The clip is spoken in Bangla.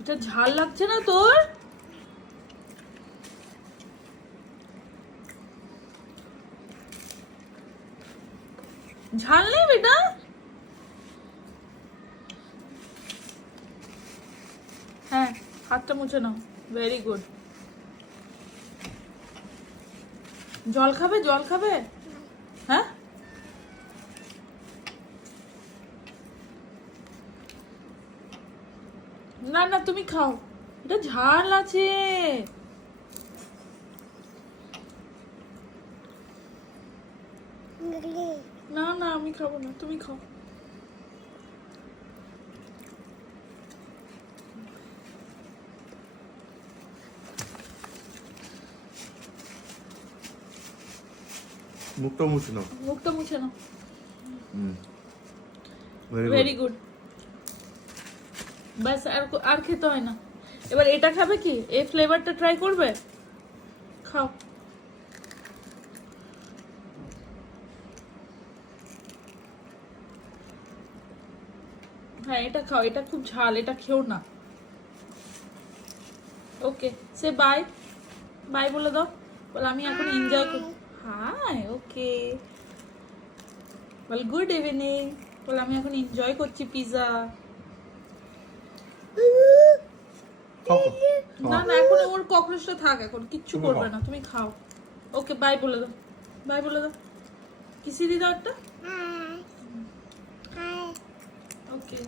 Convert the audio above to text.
এটা ঝাল লাগছে না তোর? ঝাল নেই বেটা? হ্যাঁ, হাতটা মুছে নাও। Very good. জল খাবে? জল খাবে? হ্যাঁ, না না তুমি খাও, এটা ঝাল আছে। না না আমি খাবো না, তুমি খাও। মুখটা মুছে নাও। মুখটা মুছে নাও। Very very good. গুড। বাস, আর খেতে হয় না। এবার এটা খাবে কি? এই ফ্লেভারটা ট্রাই করবে? খাও। হ্যাঁ এটা খাও, এটা খুব ঝাল, এটা খেও না। ওকে, সে বাই। বাই বলে দাও। বল আমি এখন এনজয় করি। হাই, ওকে। বল গুড ইভিনিং। বল আমি এখন এনজয় করছি পিজা। খাও না না এখন ওর ককরোচটা থাক, এখন কিচ্ছু তুমি করবে খাও। না, তুমি খাও। ওকে বাই বলে দাও। বাই বলে দাও। কিসি দি দাও একটা। ওকে।